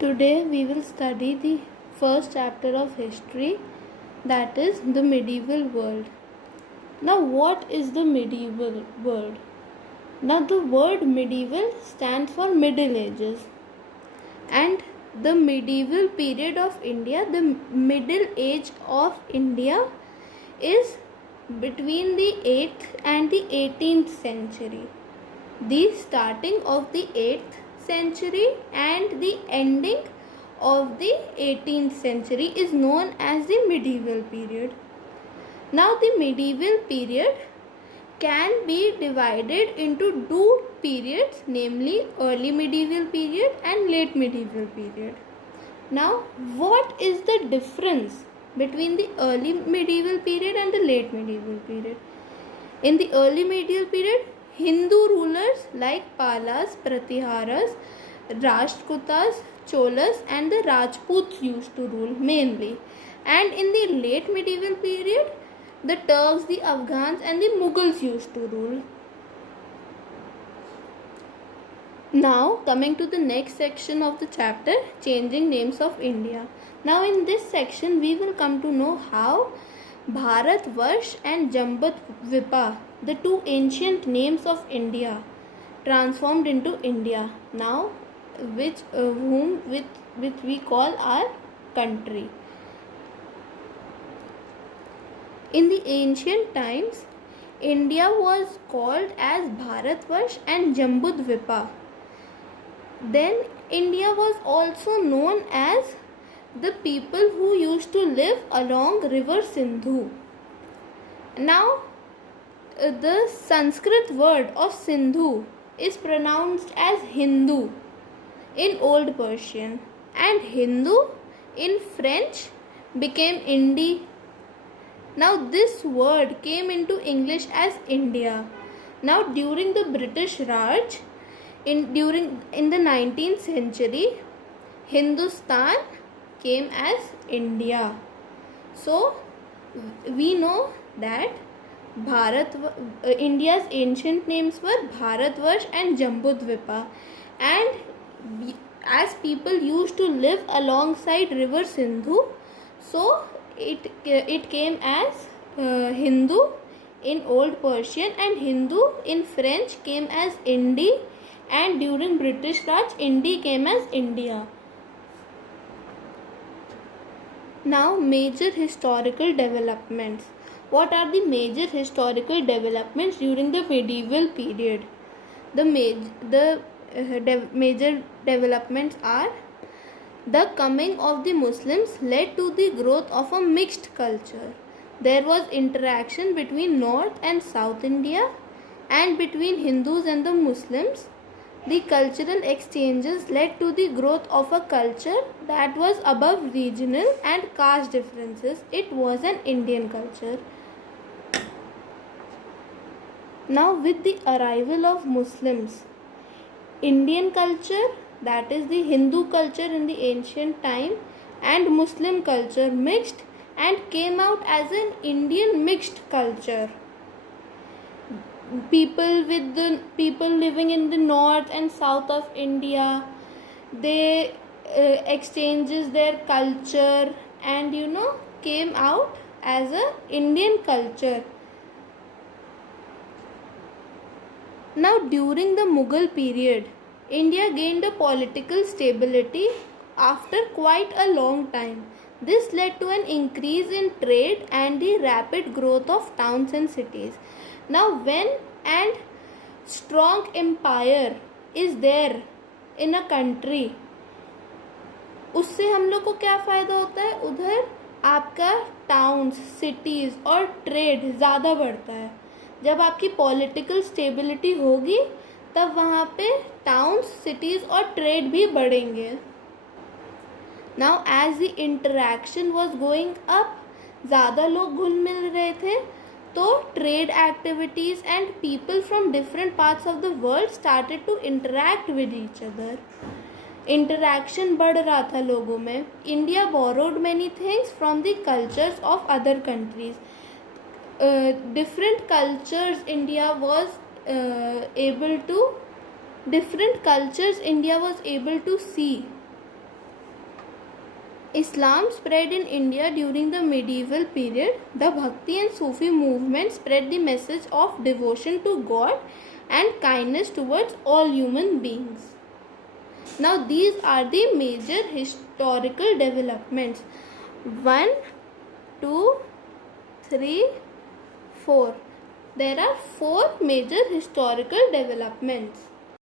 Today we will study the first chapter of history, that is the medieval world. Now, what is the medieval world? Now, the word medieval stands for Middle Ages, and the medieval period of India, the Middle Age of India, is between the 8th and the 18th century. The starting of the 8th century and the ending of the 18th century is known as the medieval period. Now, the medieval period can be divided into two periods, namely early medieval period and late medieval period. Now, what is the difference between the early medieval period and the late medieval period? In the early medieval period, Hindu rulers like Palas, Pratiharas, Rashtrakutas, Cholas and the Rajputs used to rule mainly. And in the late medieval period, the Turks, the Afghans and the Mughals used to rule. Now, coming to the next section of the chapter, changing names of India. Now, in this section, we will come to know how Bharatvarsh and Jambudvipa, the two ancient names of India, transformed into India. Now, which we call our country. In the ancient times, India was called as Bharatvarsh and Jambudvipa. Then India was also known as the people who used to live along river Sindhu. Now, the Sanskrit word of Sindhu is pronounced as Hindu in Old Persian, and Hindu in French became Indi. Now, this word came into English as India. Now, during the British Raj, in the 19th century, Hindustan came as India. So, we know that India's ancient names were Bharatvarsh and Jambudvipa, and as people used to live alongside river Sindhu, so it came as Hindu in Old Persian, and Hindu in French came as Indi, and during British Raj, Indi came as India. Now, major historical developments. What are the major historical developments during the medieval period? The major developments are: the coming of the Muslims led to the growth of a mixed culture. There was interaction between North and South India and between Hindus and the Muslims. The cultural exchanges led to the growth of a culture that was above regional and caste differences. It was an Indian culture. Now, with the arrival of Muslims, Indian culture, that is the Hindu culture in the ancient time, and Muslim culture mixed and came out as an Indian mixed culture. People living in the north and south of India, they exchanges their culture and came out as a Indian culture. Now, during the Mughal period, India gained a political stability after quite a long time. This led to an increase in trade and the rapid growth of towns and cities. Now, when and strong empire is there in a country, उससे हम लोग को क्या फ़ायदा होता है? उधर आपका टाउन्स, सिटीज़ और ट्रेड ज़्यादा बढ़ता है. जब आपकी पॉलिटिकल स्टेबिलिटी होगी तब वहाँ पे टाउन्स, सिटीज़ और ट्रेड भी बढ़ेंगे. Now as the interaction was going up, ज़्यादा लोग घुल मिल रहे थे, तो trade activities and people from different parts of the world started to interact with each other. Interaction बढ़ रहा था लोगों में. India borrowed many things from the cultures of other countries. different cultures India was able to see. Islam spread in India during the medieval period. The Bhakti and Sufi movement spread the message of devotion to God and kindness towards all human beings. Now these are the major historical developments. 1, 2, 3, 4. There are 4 major historical developments.